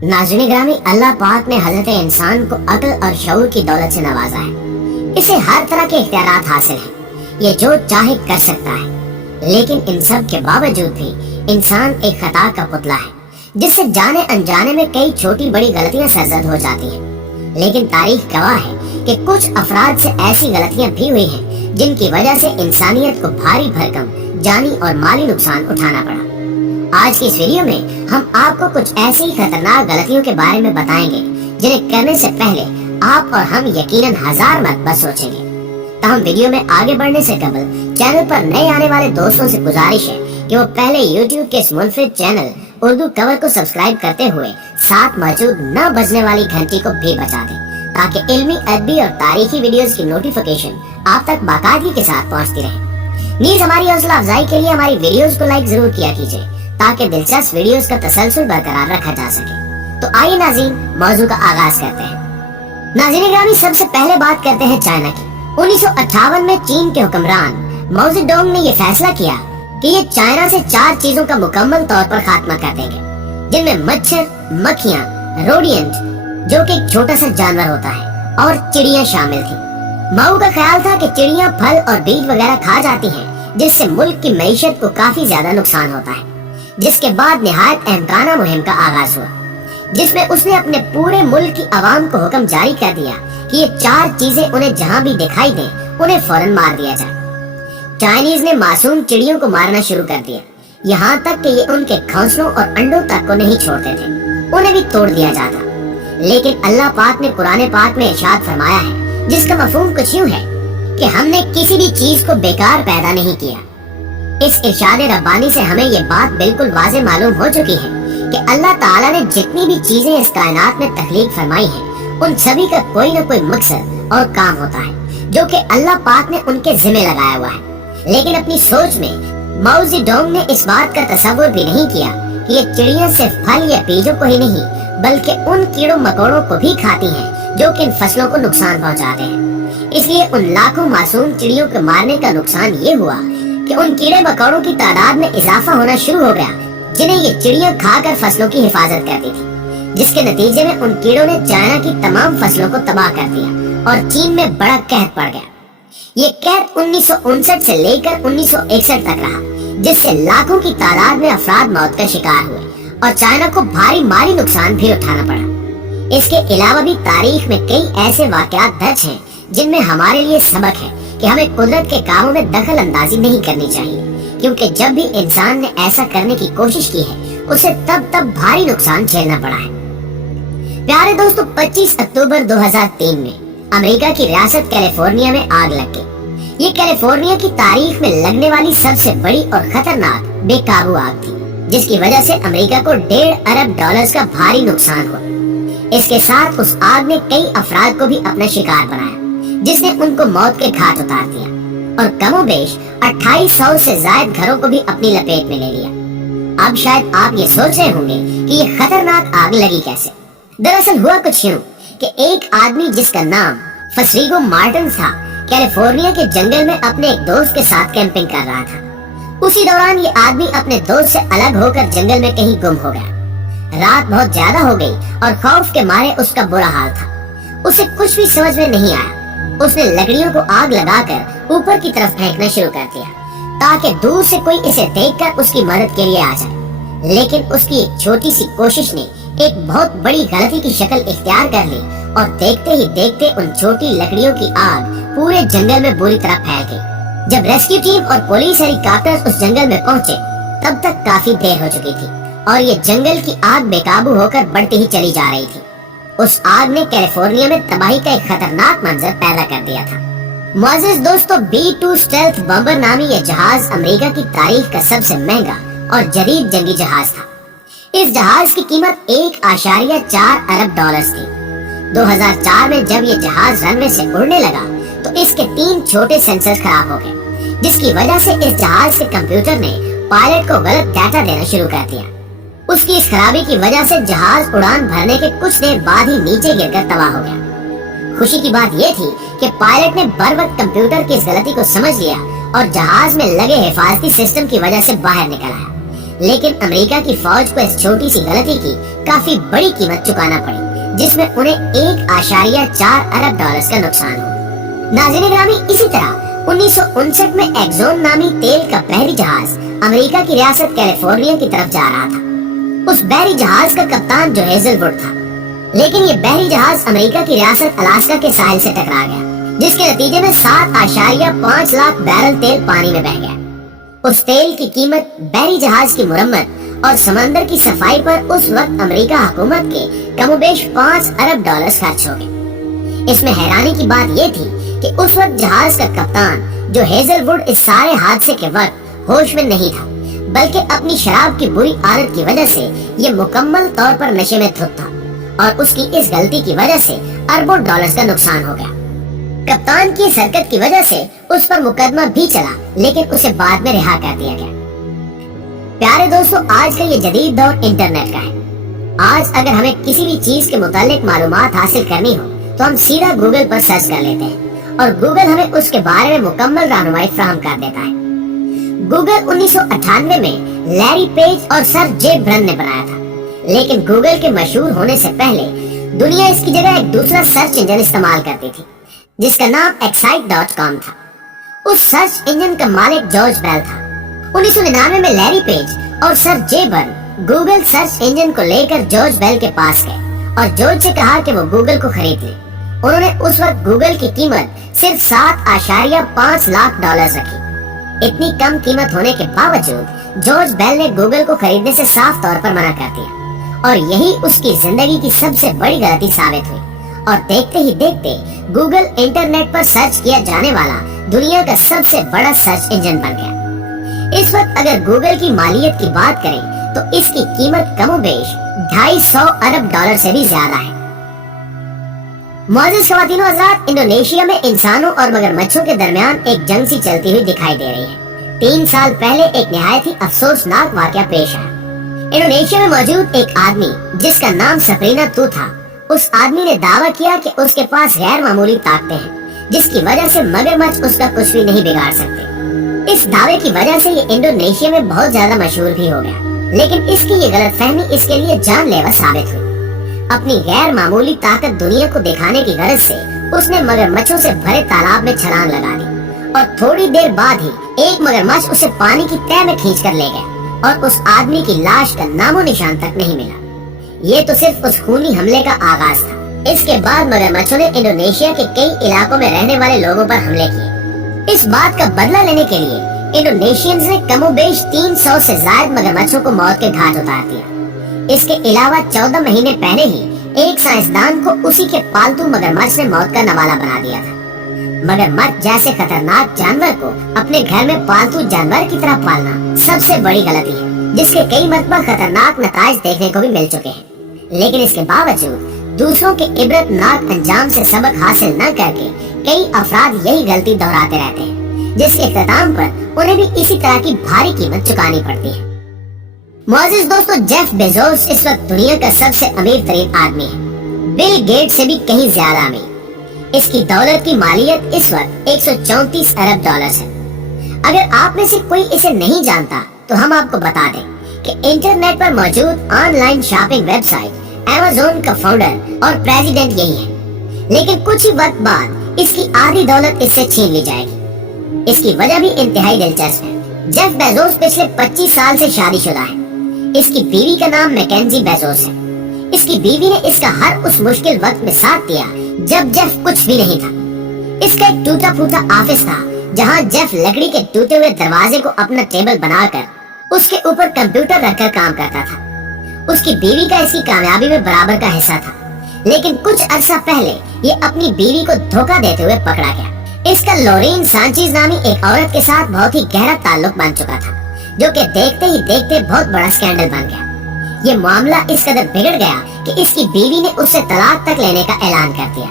नाज़रीन ग्रामी, अल्लाह पाक ने हजरत इंसान को अक्ल और शऊर की दौलत से नवाजा है। इसे हर तरह के इख्तियारात हासिल हैं। ये जो चाहे कर सकता है, लेकिन इन सब के बावजूद भी इंसान एक खता का पुतला है, जिससे जाने अनजाने में कई छोटी बड़ी गलतियां सरजद हो जाती हैं। लेकिन तारीख गवाह है कि कुछ अफराद से ऐसी गलतियां भी हुई हैं जिनकी वजह से इंसानियत को भारी भरकम जानी और माली नुकसान उठाना पड़ा। आज की इस वीडियो में हम आपको कुछ ऐसी खतरनाक गलतियों के बारे में बताएंगे जिन्हें करने से पहले आप और हम यकीनन हजार मरतबा सोचेंगे। तो हम वीडियो में आगे बढ़ने से कबल चैनल पर नए आने वाले दोस्तों से गुजारिश है कि वो पहले YouTube के इस मुनफरिद चैनल उर्दू कवर को सब्सक्राइब करते हुए साथ मौजूद न बजने वाली घंटी को भी बजा दें, ताकि इल्मी, अदबी और तारीखी वीडियोस की नोटिफिकेशन आप तक बाकायदगी के साथ पहुंचती रहे। नीज हमारी हौसला अफजाई के लिए हमारी वीडियोस को लाइक जरूर किया कीजिए, ताकि दिलचस्प वीडियोस का तसलसल बरकरार रखा जा सके। तो आइए नाज़रीन, मौजू का आगाज करते हैं। नाज़रीन ग्रामी, सबसे पहले बात करते हैं चाइना की। 1958 में चीन के हुक्मरान माओ ज़ेडोंग ने ये फैसला किया कि ये चाइना से 4 चीजों का मुकम्मल तौर पर खात्मा कर देंगे, जिनमें मच्छर, मक्खियाँ, रोडिएंट जो कि एक छोटा सा जानवर होता है, और चिड़ियाँ शामिल थी। माओ का ख्याल था कि चिड़ियाँ फल और बीज वगैरह खा जाती हैं, जिससे मुल्क की मईशत को काफी ज्यादा नुकसान होता है। जिसके बाद निहायत अहमकाना मुहिम का आगाज हुआ, जिसमें उसने अपने पूरे मुल्क की आवाम को हुक्म जारी कर दिया कि ये 4 चीजें उन्हें जहां भी दिखाई दें उन्हें फौरन मार दिया जाए। चाइनीज ने मासूम चिड़ियों को मारना शुरू कर दिया, यहाँ तक कि ये उनके घोंसलों और अंडों तक को नहीं छोड़ते थे, उन्हें भी तोड़ दिया जाता। लेकिन अल्लाह पाक ने कुरान पाक में इरशाद फरमाया है, जिसका मफहूम कुछ यूं है कि हमने किसी भी चीज को बेकार पैदा नहीं किया। इस इरशाद रब्बानी से हमें ये बात बिल्कुल वाज़ेह मालूम हो चुकी है कि अल्लाह ताला ने जितनी भी चीजें इस कायनात में तख्लीक फरमाई हैं, उन सभी का कोई न कोई मकसद और काम होता है, जो कि अल्लाह पाक ने उनके जिम्मे लगाया हुआ है। लेकिन अपनी सोच में माओ ज़ेडोंग ने इस बात का तसव्वुर भी नहीं किया कि ये चिड़ियाँ सिर्फ फल या बीजों को ही नहीं, बल्कि उन कीड़ों मकोड़ों को भी खाती हैं जो कि इन फसलों को नुकसान पहुँचाते हैं। इसलिए उन लाखों मासूम चिड़ियों को मारने का नुकसान ये हुआ कि उन कीड़े मकोड़ों की तादाद में इजाफा होना शुरू हो गया, जिन्हें ये चिड़ियां खाकर फसलों की हिफाजत करती थी, जिसके नतीजे में उन कीड़ों ने चाइना की तमाम फसलों को तबाह कर दिया और चीन में बड़ा कहर पड़ गया। ये कहर 1959 से लेकर 1961 तक रहा, जिससे लाखों की तादाद में अफराद मौत का शिकार हुए और चाइना को भारी माली नुकसान भी उठाना पड़ा। इसके अलावा भी तारीख में कई ऐसे वाकयात दर्ज हैं जिनमें हमारे लिए सबक है कि हमें कुदरत के कामों में दखल अंदाजी नहीं करनी चाहिए, क्योंकि जब भी इंसान ने ऐसा करने की कोशिश की है, उसे तब भारी नुकसान झेलना पड़ा है। प्यारे दोस्तों, 25 अक्टूबर 2003 में अमेरिका की रियासत कैलिफोर्निया में आग लग गई। ये कैलिफोर्निया की तारीख में लगने वाली सबसे बड़ी और खतरनाक बेकाबू आग थी, जिसकी वजह से अमेरिका को $1.5 अरब का भारी नुकसान हुआ। इसके साथ उस आग ने कई अफराद को भी अपना शिकार बनाया, जिसने उनको मौत के घाट उतार दिया और कमोबेश 2800 से ज्यादा घरों को भी अपनी लपेट में ले लिया। अब शायद आप ये सोच रहे होंगे कि ये खतरनाक आग लगी कैसे। दरअसल हुआ कुछ यूं कि एक आदमी जिसका नाम फसरीगो मार्टिन था, कैलिफोर्निया के जंगल में अपने एक दोस्त के साथ कैंपिंग कर रहा था। उसी दौरान ये आदमी अपने दोस्त से अलग होकर जंगल में कहीं गुम हो गया। रात बहुत ज्यादा हो गई और खौफ के मारे उसका बुरा हाल था। उसे कुछ भी समझ में नहीं आया। उसने लकड़ियों को आग लगाकर ऊपर की तरफ फेंकना शुरू कर दिया, ताकि दूर से कोई इसे देखकर उसकी मदद के लिए आ जाए। लेकिन उसकी एक छोटी सी कोशिश ने एक बहुत बड़ी गलती की शक्ल इख्तियार कर ली और देखते ही देखते उन छोटी लकड़ियों की आग पूरे जंगल में बुरी तरह फैल गई। जब रेस्क्यू टीम और पुलिस हेलीकॉप्टर उस जंगल में पहुंचे, तब तक काफी देर हो चुकी थी और ये जंगल की आग बेकाबू होकर बढ़ती ही चली जा रही थी। उस आग ने कैलिफोर्निया में तबाही का एक खतरनाक मंजर पैदा कर दिया था। मुअज़्ज़िज़ दोस्तों, B-2 स्टेल्थ बॉम्बर नामी यह जहाज अमेरिका की तारीख का सबसे महंगा और जदीद जंगी जहाज था। इस जहाज की कीमत $1.4 अरब थी। 2004 में जब ये जहाज रनवे से उड़ने लगा, तो इसके 3 छोटे सेंसर खराब हो गए, जिसकी वजह से इस जहाज के कंप्यूटर ने पायलट को गलत डाटा देना शुरू कर दिया। उसकी इस खराबी की वजह से जहाज उड़ान भरने के कुछ देर बाद ही नीचे गिरकर तबाह हो गया। खुशी की बात यह थी कि पायलट ने बर वक्त कंप्यूटर की इस गलती को समझ लिया और जहाज में लगे हिफाजती सिस्टम की वजह से बाहर निकल आया। लेकिन अमेरिका की फौज को इस छोटी सी गलती की काफी बड़ी कीमत चुकाना पड़ी, जिसमें उन्हें 1.4 अरब डॉलर्स का नुकसान हुआ। नाज़रीन ग्रामी, इसी तरह 1959 में एक्सोन नामी तेल का बहरी जहाज अमेरिका की रियासत कैलिफोर्निया की तरफ जा रहा था। उस बहरी जहाज का कप्तान जो हेजलवुड था, लेकिन ये बहरी जहाज अमेरिका की रियासत अलास्का के साहिल से टकरा गया, जिसके नतीजे में 7.5 लाख बैरल तेल पानी में बह गया। उस तेल की कीमत, बहरी जहाज की मुरम्मत और समंदर की सफाई पर उस वक्त अमेरिका हुकूमत के कमोबेश 5 अरब डॉलर्स खर्च हो गए। इसमें हैरानी की बात यह थी कि उस वक्त जहाज का कप्तान जो हेजलवुड इस सारे हादसे के वक्त होश में नहीं था, बल्कि अपनी शराब की बुरी आदत की वजह से ये मुकम्मल तौर पर नशे में धुत था और उसकी इस गलती की वजह से अरबों डॉलर्स का नुकसान हो गया। कप्तान की इस हरकत की वजह से उस पर मुकदमा भी चला, लेकिन उसे बाद में रिहा कर दिया गया। प्यारे दोस्तों, आज का ये जदीद दौर इंटरनेट का है। आज अगर हमें किसी भी चीज के मुतालिक मालूमात हासिल करनी हो तो हम सीधा गूगल पर सर्च कर लेते हैं और गूगल हमें उसके बारे में मुकम्मल रहनुमाई फराहम कर देता है। गूगल 1998 में लैरी पेज और सर जे ब्रन ने बनाया था, लेकिन गूगल के मशहूर होने से पहले दुनिया इसकी जगह एक दूसरा सर्च इंजन इस्तेमाल करती थी, जिसका नाम excite.com था। उस सर्च इंजन का मालिक जॉर्ज बेल था। 1999 में लैरी पेज और सर जे बर्न गूगल सर्च इंजन को लेकर जॉर्ज बेल के पास गए और जॉर्ज से कहा कि वो गूगल को खरीद ले। उन्होंने उस वक्त गूगल की कीमत सिर्फ 7.5 लाख डॉलर रखी। इतनी कम कीमत होने के बावजूद जॉर्ज बेल ने गूगल को खरीदने से साफ तौर पर मना कर दिया और यही उसकी जिंदगी की सबसे बड़ी गलती साबित हुई। और देखते ही देखते गूगल इंटरनेट पर सर्च किया जाने वाला दुनिया का सबसे बड़ा सर्च इंजन बन गया। इस वक्त अगर गूगल की मालियत की बात करें तो इसकी कीमत कमोबेश 250 अरब डॉलर से भी ज्यादा है। मौजूद ख़वातीन और हज़रात, इंडोनेशिया में इंसानों और मगरमच्छों के दरमियान एक जंग सी चलती हुई दिखाई दे रही है। 3 साल पहले एक निहायत ही अफसोसनाक वाकया पेश आया। इंडोनेशिया में मौजूद एक आदमी जिसका नाम सफरीना तू था, उस आदमी ने दावा किया कि उसके पास गैर मामूली ताकतें हैं, जिसकी वजह से मगरमच्छ उसका कुछ भी नहीं बिगाड़ सकते। इस दावे की वजह से ये इंडोनेशिया में बहुत ज्यादा मशहूर भी हो गया, लेकिन इसकी ये गलतफहमी इसके लिए जानलेवा साबित हुई। अपनी गैर मामूली ताकत दुनिया को दिखाने की गरज से उसने मगरमच्छों से भरे तालाब में छलांग लगा दी और थोड़ी देर बाद ही एक मगरमच्छ उसे पानी की तह में खींच कर ले गया और उस आदमी की लाश का नामो निशान तक नहीं मिला। ये तो सिर्फ उस खूनी हमले का आगाज था। इसके बाद मगरमच्छों ने इंडोनेशिया के कई इलाकों में रहने वाले लोगों पर हमले किए। इस बात का बदला लेने के लिए इंडोनेशियंस ने कमोबेश 300 से ज्यादा मगरमच्छों को मौत के घाट उतार दिया। इसके अलावा 14 महीने पहले ही एक साइंसदान को उसी के पालतू मगरमच्छ ने मौत का नवाला बना दिया था। मगरमच्छ जैसे खतरनाक जानवर को अपने घर में पालतू जानवर की तरह पालना सबसे बड़ी गलती है, जिसके कई मरतबा खतरनाक नताइज देखने को भी मिल चुके हैं। लेकिन इसके बावजूद दूसरों के इबरतनाक अंजाम से सबक हासिल न करके कई अफराद यही गलती दोहराते रहते हैं, जिसके इख्तिताम पर उन्हें भी इसी तरह की भारी कीमत चुकानी पड़ती है। मौजूद दोस्तों, जेफ बेजोस इस वक्त दुनिया का सबसे अमीर तरीन आदमी है, बिल गेट से भी कहीं ज्यादा अमीर। इसकी दौलत की मालियत इस वक्त 134 अरब डॉलर है। अगर आप में से कोई इसे नहीं जानता तो हम आपको बता दें कि इंटरनेट पर मौजूद ऑनलाइन शॉपिंग वेबसाइट Amazon का फाउंडर और प्रेसिडेंट यही है, लेकिन कुछ ही वक्त बाद इसकी आधी दौलत इससे छीन ली जाएगी। इसकी वजह भी इंतहाई दिलचस्प है। जेफ बेजोस पिछले 25 साल से शादीशुदा है। इसकी बीवी का नाम मैकेंजी बेजोस है। इसकी बीवी ने इसका हर उस मुश्किल वक्त में साथ दिया जब जेफ कुछ भी नहीं था। इसका एक टूटा फूटा ऑफिस था जहाँ जेफ लकड़ी के टूटे हुए दरवाजे को अपना टेबल बनाकर उसके ऊपर कंप्यूटर रखकर काम करता था। उसकी बीवी का इसकी कामयाबी में बराबर का हिस्सा था, लेकिन कुछ अरसा पहले ये अपनी बीवी को धोखा देते हुए पकड़ा गया। इसका लोरीन सांचेज नामी एक औरत के साथ बहुत ही गहरा ताल्लुक बन चुका था, जो कि देखते ही देखते बहुत बड़ा स्कैंडल बन गया। ये मामला इस कदर बिगड़ गया कि इसकी बीवी ने उससे तलाक तक लेने का ऐलान कर दिया।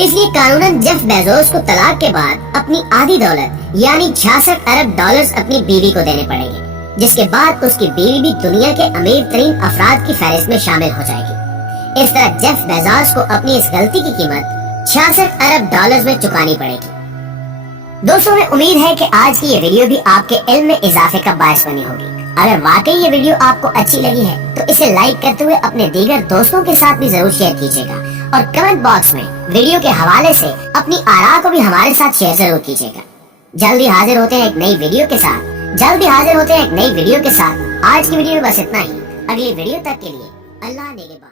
इसलिए कानूनन जेफ बेजोस को तलाक के बाद अपनी आधी दौलत यानी 66 अरब डॉलर्स अपनी बीवी को देने पड़ेंगे, जिसके बाद उसकी बीवी भी दुनिया के अमीर तरीन अफराद की फहरिस्त में शामिल हो जाएगी। इस तरह जेफ बेजोस को अपनी इस गलती की कीमत 66 अरब डॉलर्स में चुकानी पड़ेगी। दोस्तों में उम्मीद है कि आज की ये वीडियो भी आपके इल्म में इजाफे का बायस बनी होगी। अगर वाकई ये वीडियो आपको अच्छी लगी है तो इसे लाइक करते हुए अपने दीगर दोस्तों के साथ भी जरूर शेयर कीजिएगा और कमेंट बॉक्स में वीडियो के हवाले से अपनी आरा को भी हमारे साथ शेयर जरूर कीजिएगा। जल्दी हाजिर होते हैं एक नई वीडियो के साथ। आज की वीडियो में बस इतना ही। अगली वीडियो तक के लिए अल्लाह नेगेबान।